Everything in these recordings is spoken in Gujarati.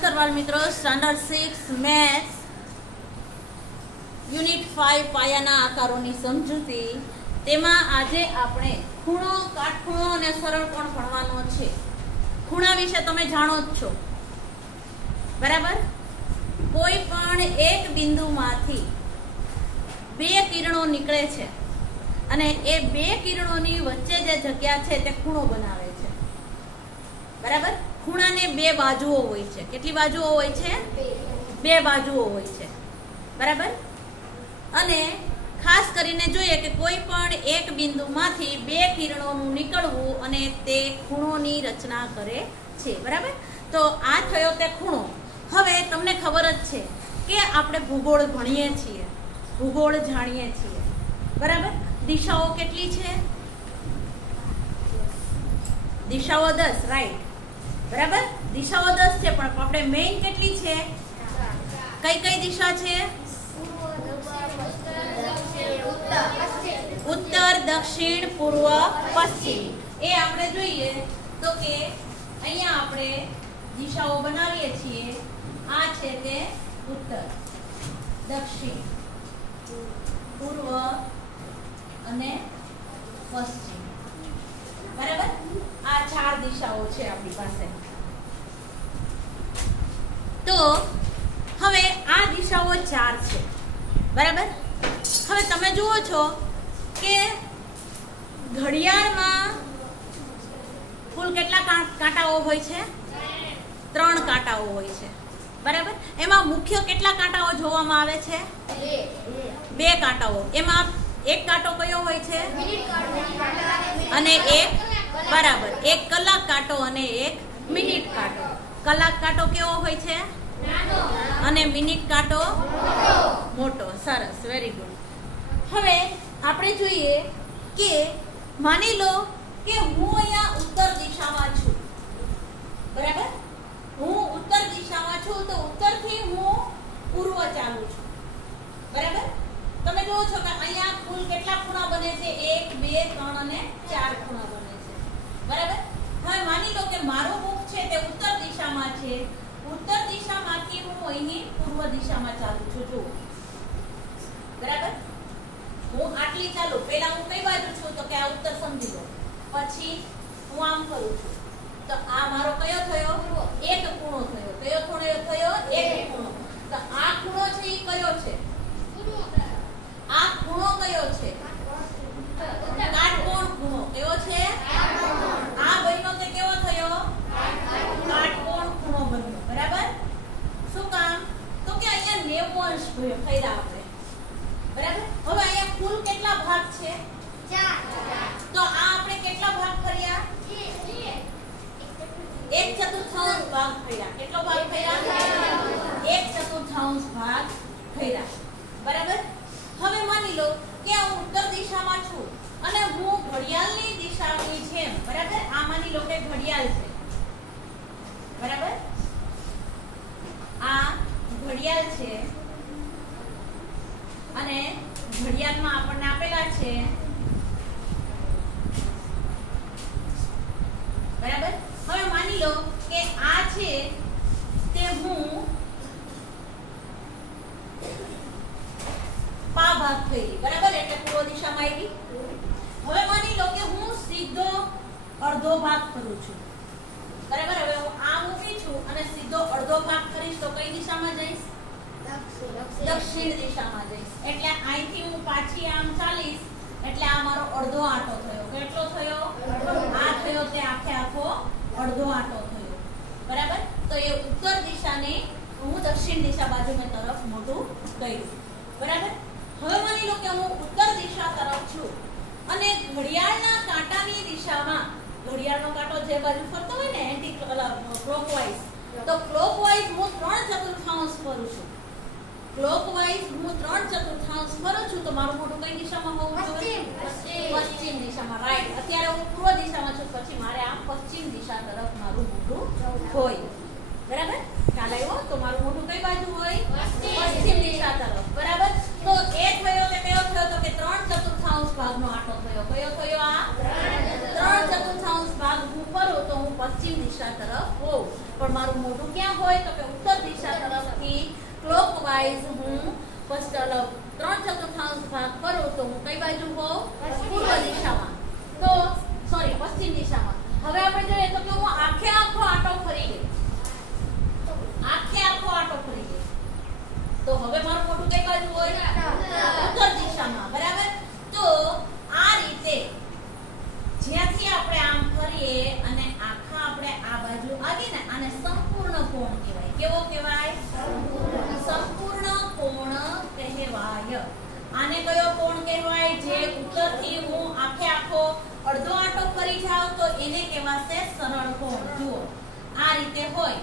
નમસ્કાર બાળ મિત્રો, સ્ટાન્ડર્ડ 6 મેથ્સ યુનિટ 5 પાયાના આકારોની સમજૂતી. તેમાં આજે આપણે ખૂણો, કાટખૂણો અને સરળ કોણ ભણવાનો છે. ખૂણા વિશે તમે જાણો જ છો, બરાબર? કોઈ પણ એક બિંદુમાંથી બે કિરણો નીકળે છે અને એ બે કિરણોની વચ્ચે જે જગ્યા છે તે ખૂણો બનાવે છે, બરાબર? ખૂણાને બે બાજુઓ હોય છે. કેટલી બાજુઓ હોય છે? બે બાજુઓ હોય છે, બરાબર? અને ખાસ કરીને જોઈએ કે કોઈ પણ એક બિંદુમાંથી બે કિરણોનું નીકળવું અને તે ખૂણોની રચના કરે છે, બરાબર? તો આ થયો તે ખૂણો. હવે તમને ખબર જ છે કે આપણે ભૂગોળ ભણીએ છીએ, ભૂગોળ જાણીએ છીએ, બરાબર? દિશાઓ કેટલી છે? દિશાઓ 10, રાઈટ, બરાબર? દિશાઓ 10 છે, પણ આપણે મેઇન કેટલી છે? કઈ કઈ દિશા છે? ઉત્તર, દક્ષિણ, પૂર્વ, પશ્ચિમ. એ આપણે જોઈએ તો કે અહીંયા આપણે દિશાઓ બનાવીએ છીએ. આ છે તે ઉત્તર, દક્ષિણ, પૂર્વ અને પશ્ચિમ, બરાબર? આ 4 દિશાઓ છે આપણી પાસે. તો હવે આ દિશાઓ 4 છે, બરાબર? હવે તમે જુઓ છો કે ઘડિયાળમાં કુલ કેટલા કાંટાઓ હોય છે? 3 કાંટાઓ હોય છે, બરાબર? એમાં મુખ્ય કેટલા કાંટાઓ જોવામાં આવે છે? 2 કાંટાઓ. એમાં એક કાંટો કયો હોય છે? અને એક, બરાબર, એક કલાક કાંટો અને એક મિનિટ કાંટો. કલાક કાંટો કેવો હોય છે? અને મિનિટ કાંટો મોટો. સરસ, વેરી ગુડ. હવે આપણે જોઈએ કે માની લો કે હું અહીંયા ઉત્તર દિશામાં છું, બરાબર? હું ઉત્તર દિશામાં છું, તો ઉત્તરથી હું પૂર્વ ચાલુ છું, બરાબર? તમે જુઓ છો કે અહીંયા કુલ કેટલા ખૂણા બને છે? 1, 2, 3 અને 4 ખૂણા બને છે, બરાબર? હવે માની લો કે મારું મુખ છે તે ઉત્તર દિશામાં છે. ઉત્તર દિશામાંથી હું અહીં પૂર્વ દિશામાં ચાલુ છું, જુઓ, બરાબર? હું આટલી ચાલુ. પહેલા હું કઈ બાજુ છું? તો કે આ ઉત્તર સમજી લો. પછી હું આમ કરું છું, તો આ મારો કયો થયો? એક ખૂણો થયો. કયો ખૂણો થયો? એક ખૂણો. તો આ ખૂણો છે એ કયો છે? આ ખૂણો કયો છે? કાટકોણ ખૂણો. કયો છે? આ બન્યો તે કેવો થયો? કાટકોણ ખૂણો બન્યો, બરાબર? શું કામ? તો કે અહીંયા 90 અંશ ફેર્યા આપણે, બરાબર? હવે અહીંયા કુલ કેટલા ભાગ છે? 4. તો આ આપણે કેટલા ભાગ કર્યા? 1/4 ભાગ કર્યા. કેટલો ભાગ કર્યા? 1/4 ભાગ કર્યા, બરાબર? હવે માની લો કે હું ઉત્તર દિશામાં છું અને હું ઘડિયાળની દિશાની જેમ, બરાબર? આ માની લો કે ઘડિયાળ છે, બરાબર? આ ઘડિયાળ છે અને ઘડિયાળમાં આપણને આપેલા છે, બરાબર? હવે માની લો કે આ છે તે હું પા ભાગ કરી, બરાબર? એટલે પૂર્વ દિશામાં આવી. હવે માની લો કે હું સીધો અડધો ભાગ કરું છું, બરાબર? હવે હું આમ ઊભી છું અને સીધો અડધો ભાગ કરીશ તો કઈ દિશામાં જઈશ? દક્ષિણ દિશામાં જઈશ. એટલે અહીંથી હું પાછી આમ ચાલીશ એટલે આ મારો અડધો આંટો થયો. કેટલો થયો? આ થયો તે આખે આખો અડધો આંટો થયો, બરાબર? તો એ ઉત્તર દિશાને હું દક્ષિણ દિશા બાજુ મેં તરફ મોટું કર્યું, બરાબર? હવે માની લો કે હું ઉત્તર દિશા તરફ છું અને ઘડિયાળના કાંટાની દિશામાં, ઘડિયાળનો કાંટો જે બાજુ ફરતો હોય ને એન્ટી ક્લોકવાઇઝ, તો ક્લોકવાઇઝ હું 3/4 ફરું છું. ક્લોકવાઇઝ હું 3/4 ફરું છું તો મારું મોઢું કઈ દિશામાં હોવું જોઈએ? પશ્ચિમ દિશામાં, રાઈટ. અત્યારે હું પૂર્વ દિશામાં છું, પછી મારે આમ પશ્ચિમ દિશા તરફ મારું મોઢું હોય, બરાબર? ખ્યાલ આવ્યો? તો મારું મોઢું કઈ બાજુ હોય? પશ્ચિમ દિશા તરફ, બરાબર? તો એ થયો તે કયો થયો? તો કે 3/4 ભાગનો આંટો થયો. કયો થયો? આ 3/4 ભાગ હું ફરું તો હું પશ્ચિમ દિશા તરફ હોઉં, પણ મારું મોઢું ક્યાં હોય તો કે ઉત્તર દિશા તરફથી ક્લોકવાઇઝ હું 3/4 ભાગ કરું તો હું કઈ બાજુ હોઉં? પૂર્વ દિશામાં. તો સોરી પશ્ચિમ દિશામાં. હવે આપણે જોઈએ તો કે હું આખો આટો ફરી ગઈ, આખો આટો ફરી ગઈ, તો હવે મારું મોઢું કઈ બાજુ હોય? ઉત્તર દિશામાં. બરાબર. તો આ રીતે જ્યાંથી આપણે આમ કરીએ અને આખા આપણે આ બાજુ આવીએ ને, આને સંપૂર્ણ કોણ કહેવાય. કેવો કહેવાય? સંપૂર્ણ કોણ કહેવાય. આને કયો કોણ કહેવાય? જે ઉત્તરથી હું આખો અડધો આંટો ફરી જાઉં તો એને કહેવાશે સરળ કોણ. જુઓ આ રીતે હોય.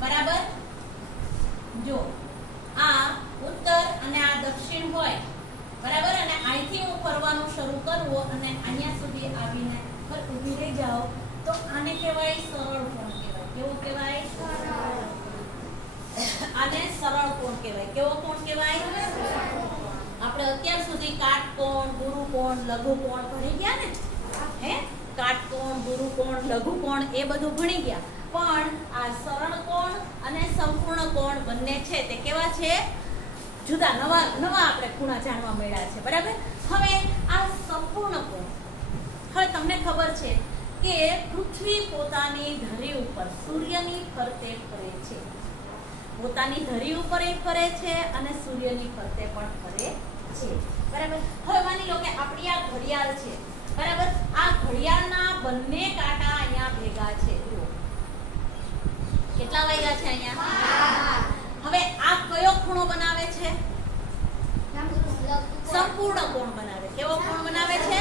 બરાબર. જો આ ઉત્તર અને આ દક્ષિણ હોય. બરાબર. અને અહીંથી હું ફરવાનું શરૂ કરું અને અહીંયા સુધી આવીને ઊભી રહી જાઉં તો આને કહેવાય સરળ કોણ કહેવાય. કેવો કહેવાય? આને સરળ કોણ કહેવાય. કેવો કોણ કહેવાય? આપણે અત્યાર સુધી કાટકોણ, ગુરુકોણ, લઘુકોણ ભણી ગયા ને? હે, કાટકોણ, ગુરુકોણ, લઘુકોણ એ બધું ભણી ગયા. પણ આ સરળ કોણ અને સંપૂર્ણ કોણ બંને છે તે કેવા છે? જુદા, નવા આપણે ખૂણા જાણવા મળ્યા છે. બરાબર. હવે આ સંપૂર્ણ કોણ, હવે તમને ખબર છે કે પૃથ્વી પોતાની ધરી ઉપર સૂર્યની ફરતે ફરે છે. પોતાની ધરી ઉપર એ ફરે છે અને સૂર્યની ફરતે પણ ફરે છે. બરાબર. હવે માની લો કે આપણી આ ઘડિયાળ છે. બરાબર. આ ઘડિયાળના બંને કાંટા અહીંયા ભેગા છે. જુઓ કેટલા વાગ્યા છે અહીંયા? હવે આ કયો ખૂણો બનાવે છે? સંપૂર્ણ કોણ બનાવે. કેવો કોણ બનાવે છે?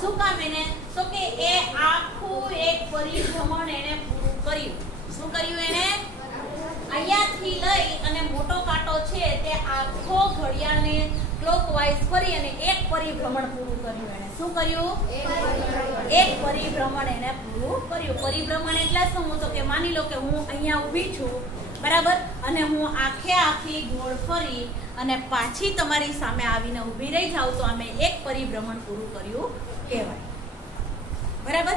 શું કામ? એને તો કે એ આખું એક પરિભ્રમણ એને પૂરું કર્યું. શું કર્યું એને? અહીંયાથી લઈ અને મોટો કાંટો છે તે આખો ઘડિયાળને ક્લોકવાઇઝ ફરી અને એક પરિભ્રમણ પૂરું કર્યું. એને શું કર્યું? એક પરિભ્રમણ એને પૂરું કર્યું. પરિભ્રમણ એટલે શું? તો કે માની લો કે હું અહીંયા ઊભી છું. બરાબર. અને હું આખી ગોળ ફરી અને પાછી તમારી સામે આવીને ઊભી રહી જાઉં તો અમે એક પરિભ્રમણ પૂરું કર્યું કહેવાય. બરાબર.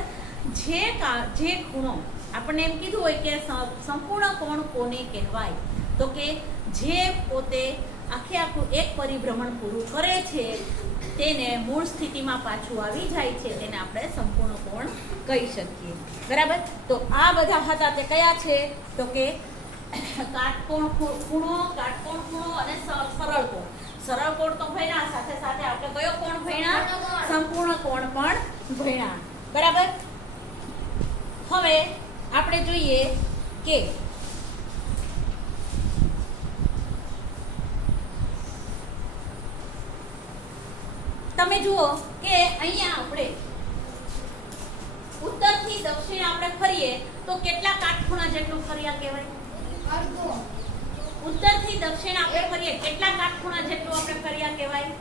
જે ખૂણો આપણને એમ કીધું હોય કે સંપૂર્ણ કોણ કોને કહેવાય, તો કે જે પોતે આખું એક પરિભ્રમણ પૂરું કરે છે તેને મૂળ સ્થિતિમાં પાછું આવી જાય છે તેને આપણે સંપૂર્ણ કોણ કહી શકીએ. બરાબર. તો આ બધા હતા તે કયા છે? તો કે કાટકોણ ખૂણો, કાટકોણ ખૂણો અને સરળ કોણ. સરળ કોણ તો ભણ્યા, સાથે સાથે આપણે કયો કોણ ભણ્યા? સંપૂર્ણ કોણ પણ ભણ્યા. બરાબર. હવે આપણે જોઈએ કે તમે જુઓ કે અહીંયા આપણે ઉત્તરથી દક્ષિણ આપણે ફરીએ તો કેટલા કાટખૂણા જેટલું ફર્યા કહેવાય? ઉત્તરથી દક્ષિણ આપણે ફરીએ કેટલા કાટખૂણા જેટલું આપણે ફર્યા કહેવાય?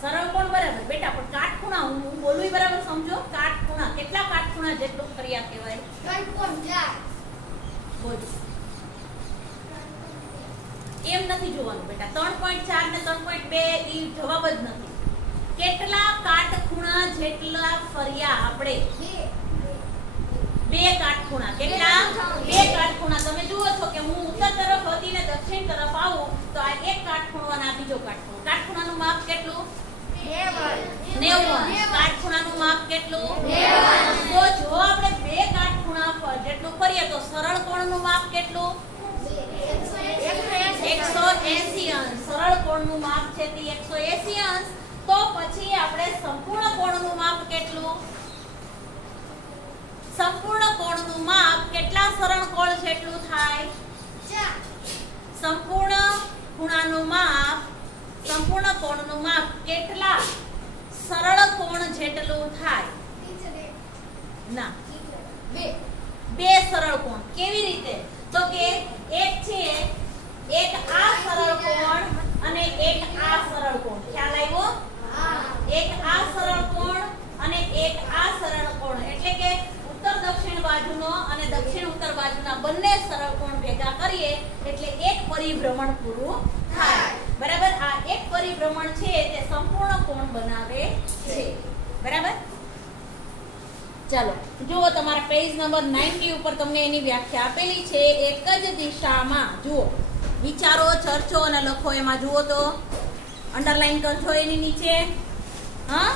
સરળ કોણ. બરાબર બેટા. પણ કાટખૂણા હું બોલું બરાબર સમજો. કાટખૂણા કેટલા કાટખૂણા જેટલું ફર્યા કહેવાય? 3.4. બોલ. એમ નથી જોવાનું બેટા. 3.4 ને 3.2 ઈ જવાબ જ નથી. કેટલા કાટખૂણા જેટલા ફર્યા આપણે? 2 કાટખૂણા. કેટલા? 2 કાટખૂણા. તમે જુઓ છો કે હું ઉત્તર તરફ હતી ને દક્ષિણ તરફ આવું તો આ એક કાટખૂણો અને આ બીજો કાટખૂણો. કાટખૂણાનું માપ કેટલું? 90. કાટખૂણાનું માપ કેટલું? 90. તો જો આપણે 2 કાટખૂણા જેટલું ફરીએ તો સરળ કોણનું માપ કેટલું? 180 અંશ. સરળ કોણનું માપ છે તે 180 અંશ. તો પછી આપણે સંપૂર્ણ કોણનું માપ કેટલું? સંપૂર્ણ કોણનું માપ કેટલા સરળ કોણ જેટલું થાય? 4. સંપૂર્ણ ખૂણાનું માપ, સંપૂર્ણ કોણનું માપ કેટલા સરળ કોણ જેટલું થાય? ના, 2 સરળ કોણ. કેવી રીતે? તો કે એક છે એક આ સરળ કોણ અને એક આ સરળ કોણ. ખ્યાલ આવ્યો? એક આ સરળ કોણ અને એક આ સરળ કોણ. એટલે કે ઉત્તર દક્ષિણ બાજુનો અને દક્ષિણ ઉત્તર બાજુના બંને સરળ કોણ ભેગા કરીએ એટલે એક પરિભ્રમણ પૂરું થાય. બરાબર. આ એક પરિભ્રમણ છે તે સંપૂર્ણ કોણ બનાવે છે. બરાબર. ચાલો જુઓ તમારા પેજ નંબર 90 ઉપર તમને એની વ્યાખ્યા આપેલી છે. એક જ દિશામાં જુઓ, વિચારો, ચર્ચો અને લખો. એમાં જુઓ તો અંડરલાઈન કરજો એની નીચે. હા,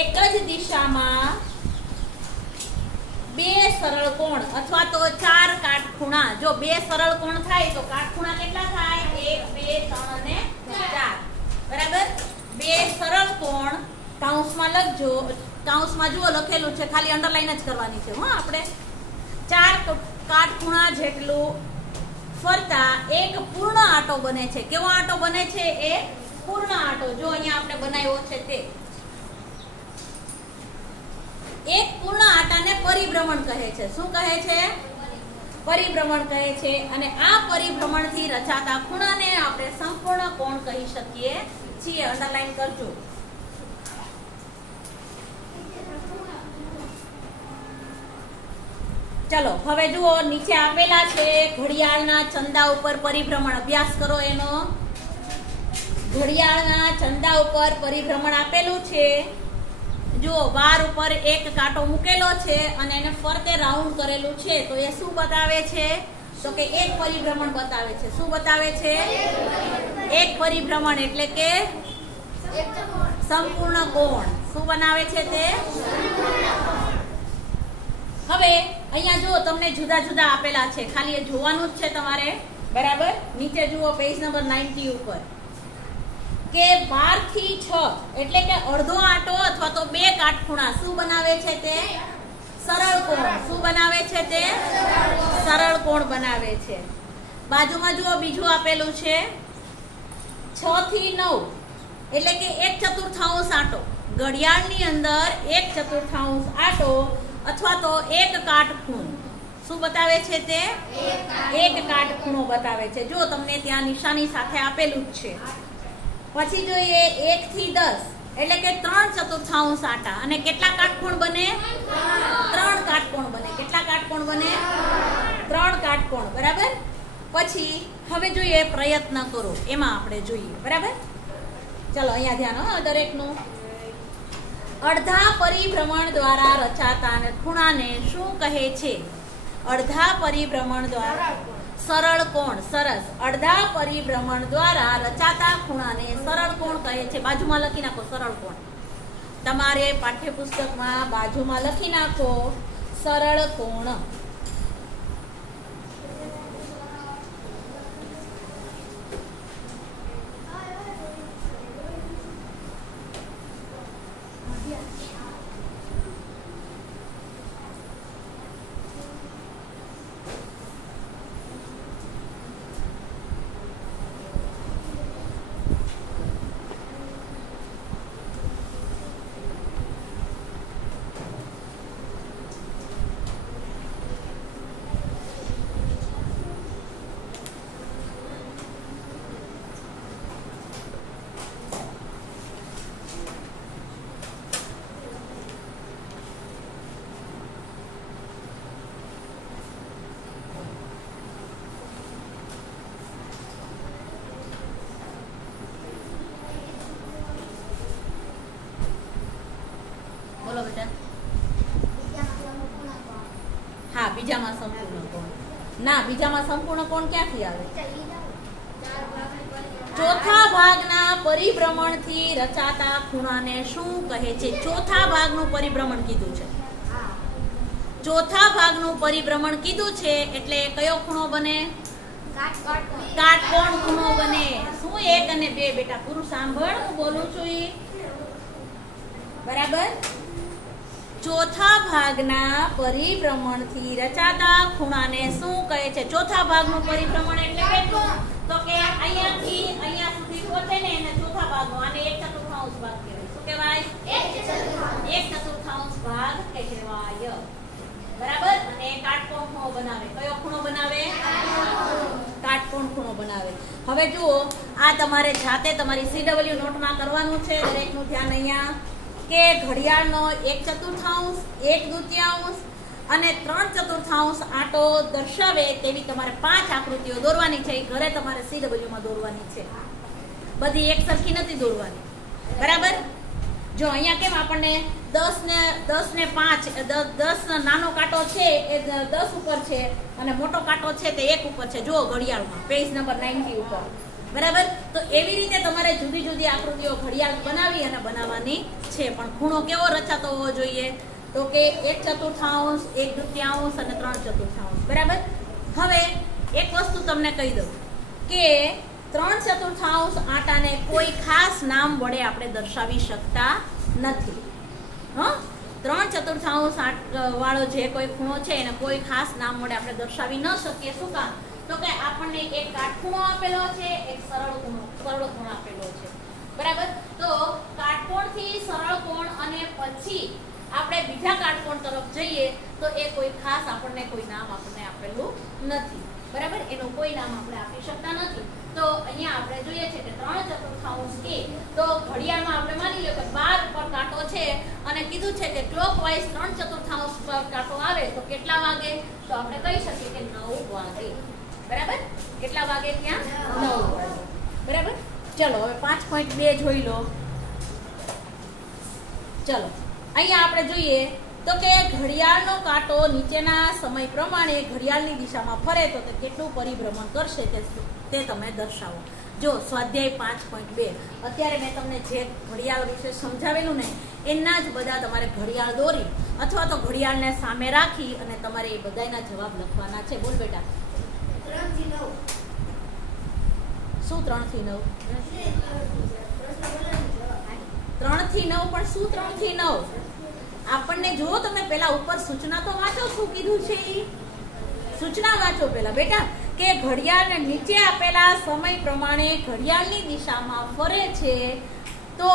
એક જ દિશામાં બે સરળ કોણ અથવા તો ચાર કાટખૂણા. જો બે સરળ કોણ થાય તો કાટખૂણા કેટલા થાય? 1 2 3 અને 4. બરાબર. બે સરળ કોણ કૌંસમાં લખજો. કૌંસમાં જુઓ લખેલું છે, ખાલી અંડરલાઈન જ કરવાની છે. હા, આપણે ચાર કાટખૂણા જેટલું ફરતા એક પૂર્ણ આંટો બને છે. કેવો આંટો બને છે? એક પૂર્ણ આંટો. જો અહીંયા આપણે બનાવ્યો છે તે એક પૂર્ણ આંટાને પરિભ્રમણ કહે છે. શું કહે છે? પરિભ્રમણ કહે છે. અને આ પરિભ્રમણથી રચાતા ખૂણાને આપણે સંપૂર્ણ કોણ કહી શકીએ છીએ. અંડરલાઈન કરજો. ચલો હવે જુઓ, નીચે આપેલા છે ઘડિયાળના ચંદા ઉપર પરિભ્રમણ. અભ્યાસ કરો એનો. ઘડિયાળના ચંદા ઉપર પરિભ્રમણ આપેલું છે. જુઓ, વાર ઉપર એક કાંટો મૂકેલો છે અને એને ફરતે રાઉન્ડ કરેલું છે. તો એ શું બતાવે છે? તો કે એક પરિભ્રમણ બતાવે છે. શું બતાવે છે? એક પરિભ્રમણ એટલે કે સંપૂર્ણ કોણ. શું બનાવે છે તે? હવે અહીંયા જુઓ, તમને જુદા જુદા આપેલા છે, ખાલી એ જોવાનું જ છે તમારે. બરાબર. નીચે જુઓ પેજ નંબર 90 ઉપર કે 12 થી 6 એટલે કે અડધો આંટો અથવા તો બે કાટખૂણા શું બનાવે છે તે? સરળ કોણ. શું બનાવે છે તે? સરળ કોણ બનાવે છે. બાજુમાં જુઓ બીજું આપેલું છે 6 થી 9 એટલે કે 1/4 આંટો. ઘડિયાળની અંદર 1/4 આંટો અથવા તો એક કાટખૂણો. શું બતાવે છે તે? એક કાટખૂણો બતાવે છે. જો તમને ત્યાં નિશાની સાથે આપેલું જ છે. પછી જોઈએ 1 થી 10 એટલે કે 3/4 આંટા. અને કેટલા કાટકોણ બને? 3 કાટકોણ બને. કેટલા કાટકોણ બને? 3 કાટકોણ. બરાબર. પછી હવે જોઈએ પ્રયત્ન કરો. એમાં આપણે જોઈએ. બરાબર. ચલો અહીંયા ધ્યાન હો દરેકનું. અડધા પરિભ્રમણ દ્વારા રચાતા ખૂણાને શું કહે છે? અડધા પરિભ્રમણ દ્વારા સરળ કોણ. સરસ. અડધા પરિભ્રમણ દ્વારા રચાતા ખૂણાને સરળ કોણ કહે છે. બાજુમાં લખી નાખો સરળ કોણ. તમારે પાઠ્યપુસ્તકમાં બાજુમાં લખી નાખો સરળ કોણ. બોલો બેટા. હા, બીજામાં સંપૂર્ણ કોણ. ના, બીજામાં સંપૂર્ણ કોણ ક્યાંથી આવે? ચોથા ભાગના પરિભ્રમણથી રચાતા ખૂણાને શું કહે છે? ચોથા ભાગનું પરિભ્રમણ કીધું છે. ચોથા ભાગનું પરિભ્રમણ કીધું છે એટલે કયો ખૂણો બને? કાટકોણ ખૂણો બને. શું 1 અને 2? બેટા પૂરું સાંભળ, હું બોલું છું ઈ. બરાબર. ચોથા ભાગના પરિભ્રમણથી રચાતા ખૂણાને શું કહે છે? ચોથા ભાગનું પરિભ્રમણ એટલે કેટલું? તો કે અહીંયાથી અહીંયા સુધી પહોંચે ને એને ચોથા ભાગનો. આને 1/4 ભાગ કહેવાય. શું કહેવાય? 1/4 ભાગ કહેવાય. બરાબર. અને કાટકોણ ખૂણો બનાવે. કયો ખૂણો બનાવે? કાટકોણ ખૂણો બનાવે. હવે જુઓ, આ તમારે જાતે તમારી CW નોટમાં કરવાનું છે. દરેકનું ધ્યાન અહીંયા કે ઘડિયાળનો 1/4 1/2 અને 3/4 આંટો દર્શાવે તેવી તમારે 5 આકૃતિઓ દોરવાની છે. ઘરે તમારે CW માં દોરવાની છે. બધી એક સરખી નથી દોરવાની. બરાબર. જો અહીંયા કેમ આપણને 10 ને 5 10 નાનો કાંટો છે એ 10 ઉપર છે અને મોટો કાંટો છે તે 1 ઉપર છે. જુઓ ઘડિયાળમાં પેજ નંબર 90 ઉપર. બરાબર. તો એવી રીતે તમારે જુદી જુદી આકૃતિઓ ઘડિયાળ બનાવી અને બનાવવાની છે. પણ ખૂણો કેવો રચાતો હોવો જોઈએ? તો કે 1/4, 1/2 અને 3/4. બરાબર. હવે એક વસ્તુ તમને કહી દઉં કે 3/4 આંટાને કોઈ ખાસ નામ વડે આપણે દર્શાવી શકતા નથી. 3/4 વાળો જે કોઈ ખૂણો છે એને કોઈ ખાસ નામ વડે આપણે દર્શાવી ન શકીએ. શું કામ? તો કે આપણને એક કાટખૂણો આપેલો છે, એક સરળ ખૂણો આપેલો છે. બરાબર. તો કાટકોણથી સરળ કોણ અને પછી આપણે બીજા કાટકોણ તરફ જઈએ તો એ કોઈ ખાસ આપણને કોઈ નામ આપણને આપેલું નથી. બરાબર. એનું કોઈ નામ આપણે આપી શકતા નથી. તો અહીંયા આપણે જોઈએ છે કે 3/4 કે તો ઘડિયાળમાં આપણે માની લો કે 12 પર કાંટો છે અને કીધું છે કે ક્લોકવાઇઝ 3/4 પર કાંટો આવે તો કેટલા વાગે? તો આપણે કહી શકીએ કે 9 વાગે. બરાબર. કેટલા વાગે? ત્યાં 9 વાગે. બરાબર. ચલો હવે 5.2 જોઈ લો. ચલો અહીંયા આપણે જોઈએ તો કે ઘડિયાળનો કાંટો નીચેના સમય પ્રમાણે ઘડિયાળની દિશામાં ફરે તો તે કેટલું પરિભ્રમણ કરશે તે તમે દર્શાવો. જો સ્વાધ્યાય 5.2 અત્યારે મેં તમને જે ઘડિયાળ વિશે સમજાવેલું ને એના જ બધા તમારે ઘડિયાળ દોરી અથવા તો ઘડિયાળને સામે રાખી અને તમારે એ બધાના જવાબ લખવાના છે. બોલ બેટા. 3 થી 9. શું 3 થી 9? 3 થી 9 પણ શું 3 થી 9? આપણને જો તમે પેલા ઉપર સૂચના તો વાંચો. શું કીધું છે? સૂચના વાંચો પેલા બેટા. કે ઘડિયાળને નીચે આપેલા સમય પ્રમાણે ઘડિયાળની દિશામાં ફરે છે તો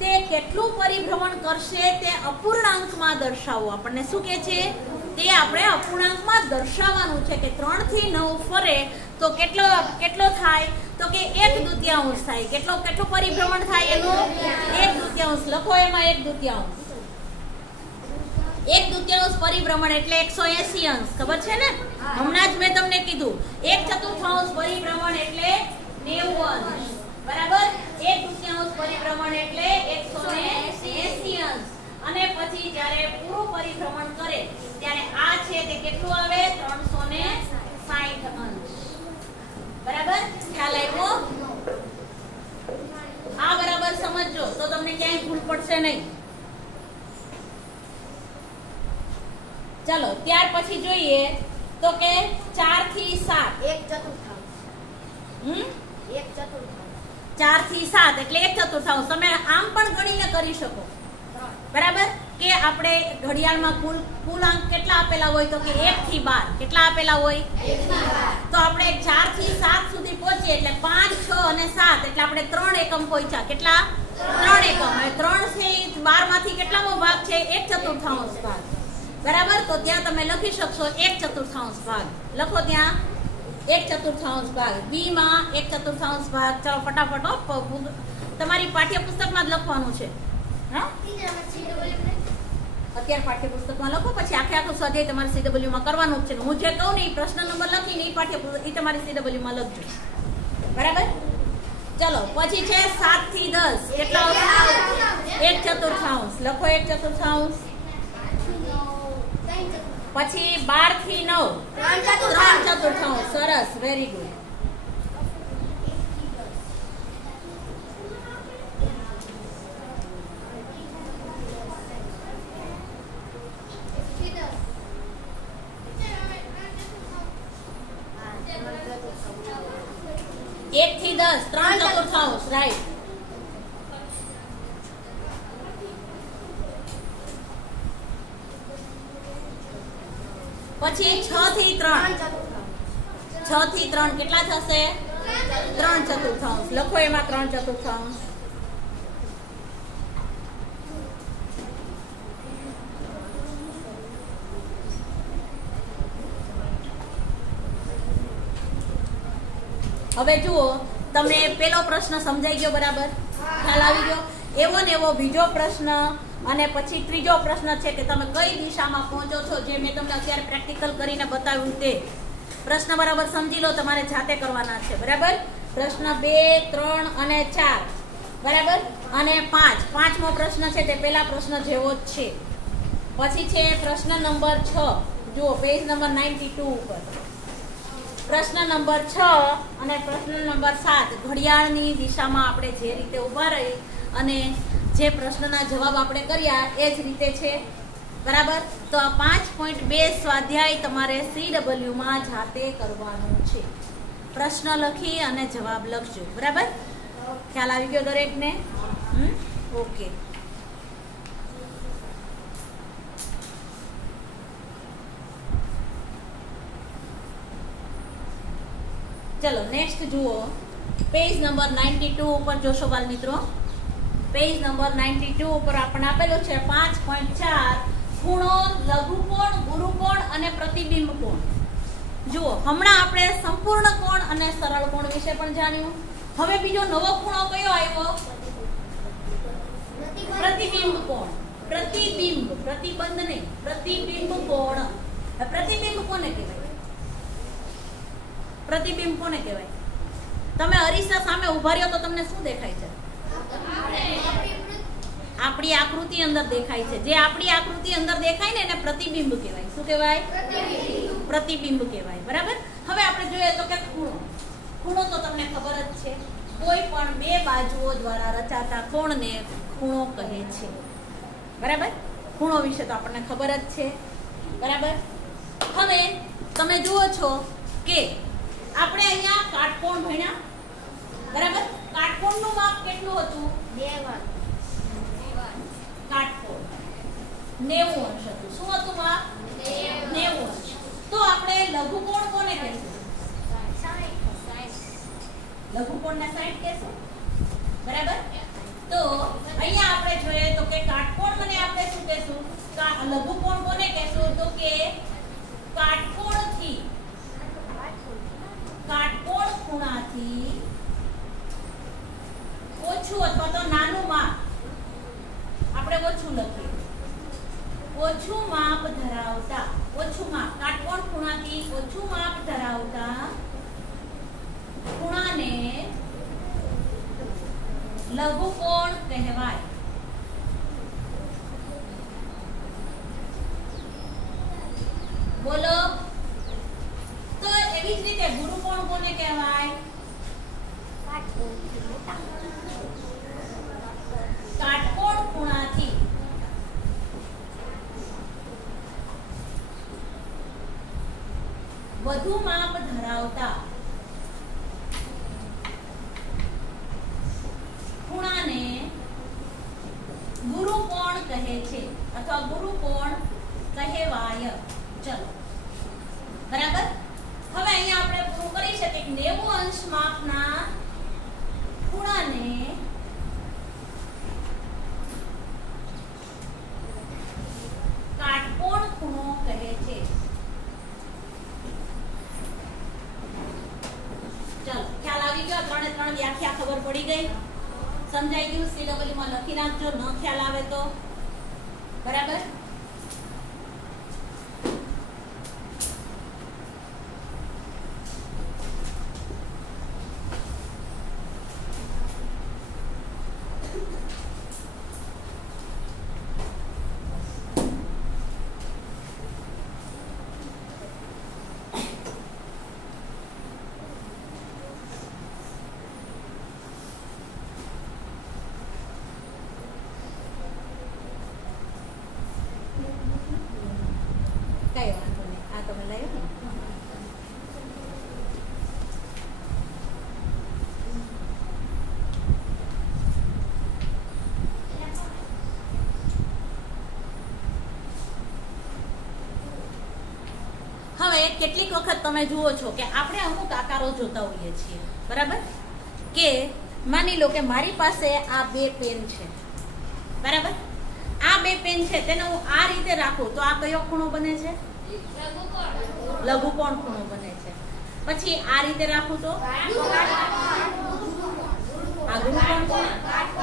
તે કેટલું પરિભ્રમણ કરશે તે અપૂર્ણાંકમાં દર્શાવો. આપણને શું કહે છે? તે આપણે અપૂર્ણાંકમાં દર્શાવવાનું છે કે 3 થી 9 ફરે તો કેટલો થાય? તો કે 1/2 થાય. કેટલું પરિભ્રમણ થાય એનું? 1/2. લખો એમાં 1/2. 1/2 પરિભ્રમણ એટલે 180 અંશ. ખબર છે ને? હમણાં જ મેં તમને કીધું 1/4 પરિભ્રમણ એટલે 90 અંશ. બરાબર. 1/2 પરિભ્રમણ એટલે 180 અંશ. અને પછી જ્યારે પૂરું પરિભ્રમણ કરે ત્યારે આ છે તે કેટલું આવે? 360 અંશ. બરાબર. ખ્યાલ આવ્યો? આ બરાબર સમજજો તો તમને ક્યાંય ભૂલ પડશે નહીં. ચલો ત્યાર પછી જોઈએ તો કે 4 થી 7. 1/4. 4 થી 7 એટલે 1/4. તમે આમ પણ ગણીને કરી શકો. બરાબર. કે આપણે ઘડિયાળમાં કુલ અંક કેટલા આપેલા હોય? તો કે 1 થી 12. કેટલા આપેલા હોય? 1 થી 12. તો આપણે 4 થી 7 સુધી પહોંચીએ એટલે 5, 6 અને 7 એટલે આપણે 3 એકમ પહોંચ્યા. કેટલા? 3 એકમ. હવે 3 થી 12 માંથી કેટલામો ભાગ છે? 1/4 ભાગ. બરાબર. તો ત્યાં તમે લખી શકશો 1/4 ભાગ. લખો ત્યાં 1/4 ભાગ. બી માં 1/4 ભાગ. ચલો ફટાફટ તમારી પાઠ્યપુસ્તકમાં જ લખવાનું છે. હા, અત્યારે પાઠ્યપુસ્તકમાં લખો પછી આખું સ્વાધ્યાય તમારે CW માં કરવાનું જ છે. હું જે કહું ને એ પ્રશ્ન નંબર લખીને એ પાઠ્યપુસ્તક એ તમારી CW માં લખજો. બરાબર. ચલો પછી છે 7 થી 10. કેટલા? 1/4. લખો 1/4. પછી 12 થી 9. 3/4. સરસ. Very good. એક થી 10 3/4. રાઈટ. પછી 6 થી 3. 6 થી 3 કેટલા થશે? 3/4. લખો એમાં 3/4. હવે જુઓ તમને પેલો પ્રશ્ન સમજાઈ ગયો? બરાબર. ખ્યાલ આવી ગયો? એવો ને એવો બીજો પ્રશ્ન અને પછી ત્રીજો પ્રશ્ન છે કે તમે કઈ દિશામાં પહોંચો છો, જે મેં તમને અત્યારે પ્રેક્ટિકલ કરીને બતાવ્યું તે પ્રશ્ન બરાબર સમજી લો. તમારે જાતે કરવાના છે. બરાબર. પ્રશ્ન 2, 3 અને 4 બરાબર. અને પાંચમો પ્રશ્ન છે તે પેલા પ્રશ્ન જેવો જ છે. પછી છે પ્રશ્ન નંબર 6. જુઓ પેજ નંબર 92 ઉપર પ્રશ્ન નંબર 6 અને પ્રશ્ન નંબર 7 ઘડિયાળની દિશામાં આપણે જે રીતે ઊભા રહી અને જે પ્રશ્નના જવાબ આપણે કર્યા એ જ રીતે છે. બરાબર. તો આ 5.2 સ્વાધ્યાય તમારે CW માં જાતે કરવાનું છે. પ્રશ્ન લખી અને જવાબ લખજો. બરાબર. ખ્યાલ આવી ગયો દરેકને? ઓકે. ચલો નેક્સ્ટ જુઓ પેજ નંબર 92 ઉપર જોશો બાળ મિત્રો. પેજ નંબર 92 ઉપર આપણને આપેલું છે 5.4 ખૂણો, લઘુકોણ, ગુરુકોણ અને પ્રતિબિંબ કોણ. જુઓ હમણાં આપણે સંપૂર્ણ કોણ અને સરળ કોણ વિશે પણ જાણ્યું. હવે બીજો નવો ખૂણો કયો આવ્યો? પ્રતિબિંબ કોણ. પ્રતિબંધ નહીં, પ્રતિબિંબ કોણ. પ્રતિબિંબ કોને કહેવાય? પ્રતિબિંબ કોને કહેવાય? તમે અરીસા સામે ઉભા રહ્યો તો તમને શું દેખાય છે? આપણી આકૃતિ અંદર દેખાય છે. જે આપણી આકૃતિ અંદર દેખાય ને એને પ્રતિબિંબ કહેવાય. શું કહેવાય? પ્રતિબિંબ કહેવાય. બરાબર. હવે આપણે જોઈએ તો કે ખૂણો તો તમને ખબર જ છે. કોઈ પણ બે બાજુઓ દ્વારા રચાતા કોણને ખૂણો કહે છે. બરાબર. ખૂણો વિશે તો આપણને ખબર જ છે. બરાબર. હવે તમે જુઓ છો કે આપણે અહીંયા કાટકોણ ભણ્યા. બરાબર. કાટકોણનું માપ કેટલું હતું? 2 કાટકોણ 90 અંશ હતું. શું હતું માપ? 90 અંશ. તો આપણે લઘુકોણ કોને કહીશું? લઘુકોણને 60 કહેશું. બરાબર. તો અહીંયા આપણે જોઈએ તો કે કાટકોણ મને આપણે શું કહેશું? લઘુકોણ કોને કહેશું? તો કે કાટકોણ ખૂણાથી ઓછું અથવા તો નાનું માપ આપણે ઓછું લખીએ. ઓછું માપ ધરાવતા, ઓછું માપ, કાટકોણ ખૂણાથી ઓછું માપ ધરાવતા ખૂણાને લઘુકોણ કહેવાય. બોલો. તો એવી જ રીતે ગુરુકોણ કોને કહેવાય? કાટકોણ ખૂણાથી વધુ માપ ધરાવતા ખૂણાને ગુરુકોણ કહે છે અથવા ગુરુકોણ કહેવાય. ચલો બરાબર. હવે અહીંયા આપણે પૂરું કરી શકીએ કે 90 અંશ માપના ખૂણાને કાટકોણ ખૂણો કહે છે. ચલો ખ્યાલ આવી ગયો? 3 વ્યાખ્યા ખબર પડી ગઈ? સમજાઈ ગયું? CW માં લખી નાખજો ન ખ્યાલ આવે તો. બરાબર. કઈ વાંધો નહીં. આ તમે લાવ્યો ને. હવે કેટલીક વખત તમે જુઓ છો કે આપણે અમુક આકારો જોતા હોઈએ છીએ. બરાબર. કે માની લો કે મારી પાસે આ 2 પેન છે. બરાબર. આ 2 પેન છે તેને હું આ રીતે રાખું તો આ કયો ખૂણો બને છે? લઘુકોણ ખૂણો બને છે. પછી આ રીતે રાખું તો આ ગુરુકોણ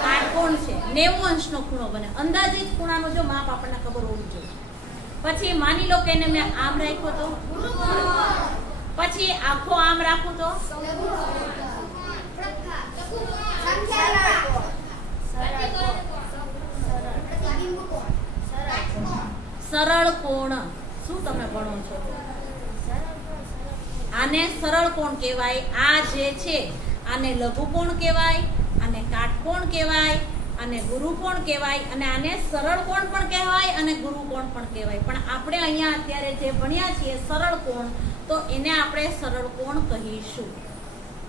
કાટકોણ છે. 90 અંશનો ખૂણો બને. અંદાજિત ખૂણાનો જો માપ આપણને ખબર હોવી જોઈએ. પછી માની લો કે એને મેં આમ રાખ્યો તો, પછી આખો આમ રાખું તો સરળ કોણ. શું તમે ભણો છો? આને સરળ કોણ કહેવાય. આ જે છે આને લઘુ કોણ કહેવાય, આને કાટકોણ કહેવાય, આને ગુરુકોણ કહેવાય, અને આને સરળ કોણ પણ કહેવાય અને ગુરુકોણ પણ કહેવાય. પણ આપણે અહીંયા અત્યારે જે ભણ્યા છીએ સરળ કોણ, તો એને આપણે સરળ કોણ કહીશું.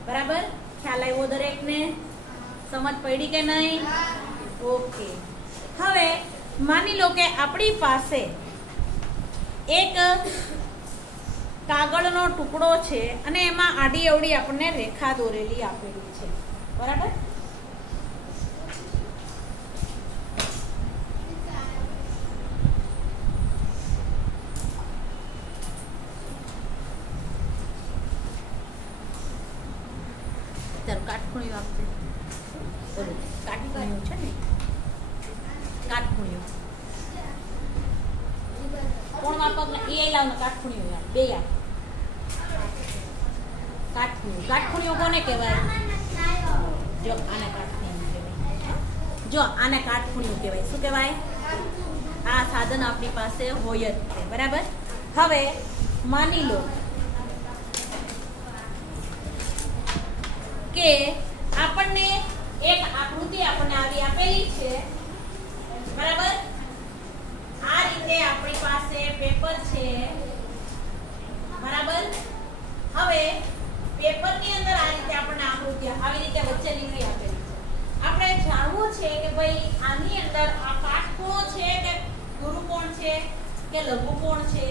બરાબર? ખ્યાલ આવ્યો દરેકને? સમજ પડી કે નહીં? ઓકે. હવે માની લો કે આપણી પાસે એક કાગળનો ટુકડો છે અને એમાં આડી અવળી આપણને રેખા દોરેલી આપેલી છે. બરાબર? કાટખૂણિયું આપશે. કાટખૂણિયું છે ને, કાટખૂણિયું કોણ માપક ને એ લાવને કાટખૂણિયું યાર બે યાર. કાટખૂણિયું, કાટખૂણિયું કોને કહેવાય? જો આને કાટખૂણિયું કહેવાય. જો આને કાટખૂણિયું કહેવાય. શું કહેવાય? આ સાધન આપણી પાસે હોય જ છે. બરાબર? હવે માની લો કે આપણને એક આકૃતિ આપણને આવી આપેલી છે. બરાબર? આ રીતે આપણી પાસે પેપર છે. બરાબર? હવે પેપરની અંદર આ રીતે આપણને આકૃતિ આવી રીતે વચ્ચે લીટી આપેલી છે. આપણે જાણવું છે કે ભાઈ આની અંદર આ કાટખૂણો છે કે ગુરુકોણ છે કે લઘુકોણ છે.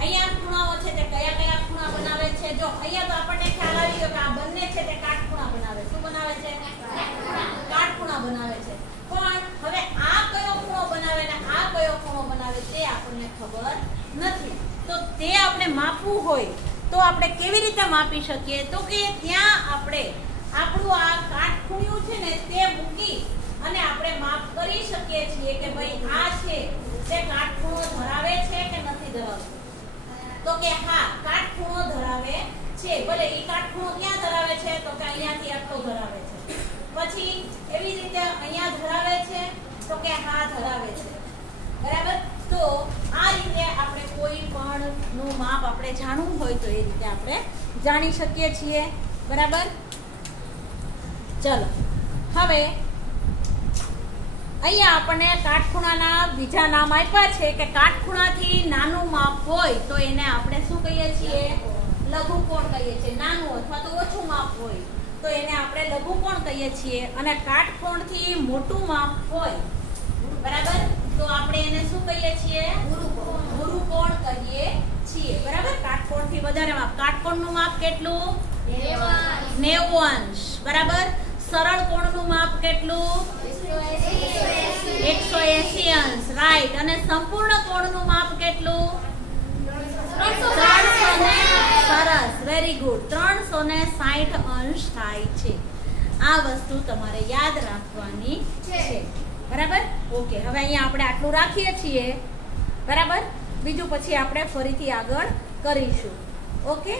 અહીંયા ખૂણાઓ છે તે કયા કયા ખૂણા બનાવે છે? જો અહીંયા તો આપણને ખ્યાલ આવી ગયો કે આ બંને છે તે કાટખૂણા બનાવે. શું બનાવે છે? કાટખૂણા બનાવે છે. પણ હવે આ કયો ખૂણો બનાવે ને આ કયો ખૂણો બનાવે તે આપણને ખબર નથી. તો તે આપણે માપવું હોય તો આપણે કેવી રીતે માપી શકીએ? તો કે ત્યાં આપણે આપણું આ કાટખૂણિયું છે ને તે મૂકી અને આપણે માપ કરી શકીએ છીએ કે ભાઈ આ છે તે કાટખૂણો ધરાવે છે કે નથી ધરાવતો. તો કે હા, કાટખૂણો ધરાવે છે. ભલે ઈ કાટખૂણો ક્યાં ધરાવે છે? તો કે અહીંયાથી આટલો ધરાવે છે. પછી એવી રીતે અહીંયા ધરાવે છે? તો કે હા ધરાવે છે. બરાબર? તો આ રીતે આપણે કોઈ પણ નું માપ આપણે જાણવું હોય તો એ રીતે આપણે જાણી શકીએ છીએ. બરાબર? ચલો હવે અહીંયા આપણને કાટખૂણાના બીજા નામ આપ્યા છે કે કાટખૂણાથી નાનું માપ હોય તો એને આપણે શું કહીએ છીએ? લઘુકોણ કહીએ છીએ. નાનું અથવા તો ઓછું માપ હોય તો એને આપણે લઘુકોણ કહીએ છીએ. અને કાટકોણથી મોટું માપ હોય, બરાબર, તો આપણે એને શું કહીએ છીએ? ગુરુકોણ કહીએ છીએ. બરાબર? કાટકોણથી વધારે માપ. કાટકોણનું માપ કેટલું? 90 અંશ. બરાબર? સરળ કોણનું માપ કેટલું? 180 અંશ. રાઈટ. અને સંપૂર્ણ કોણનું માપ કેટલું? 300. સરસ, વેરી ગુડ. 360 અંશ થાય છે. આ વસ્તુ તમારે યાદ રાખવાની છે. બરાબર? ઓકે. હવે અહીંયા આપણે આટલું રાખીએ છીએ. બરાબર? બીજું પછી આપણે ફરીથી આગળ કરીશું. ઓકે.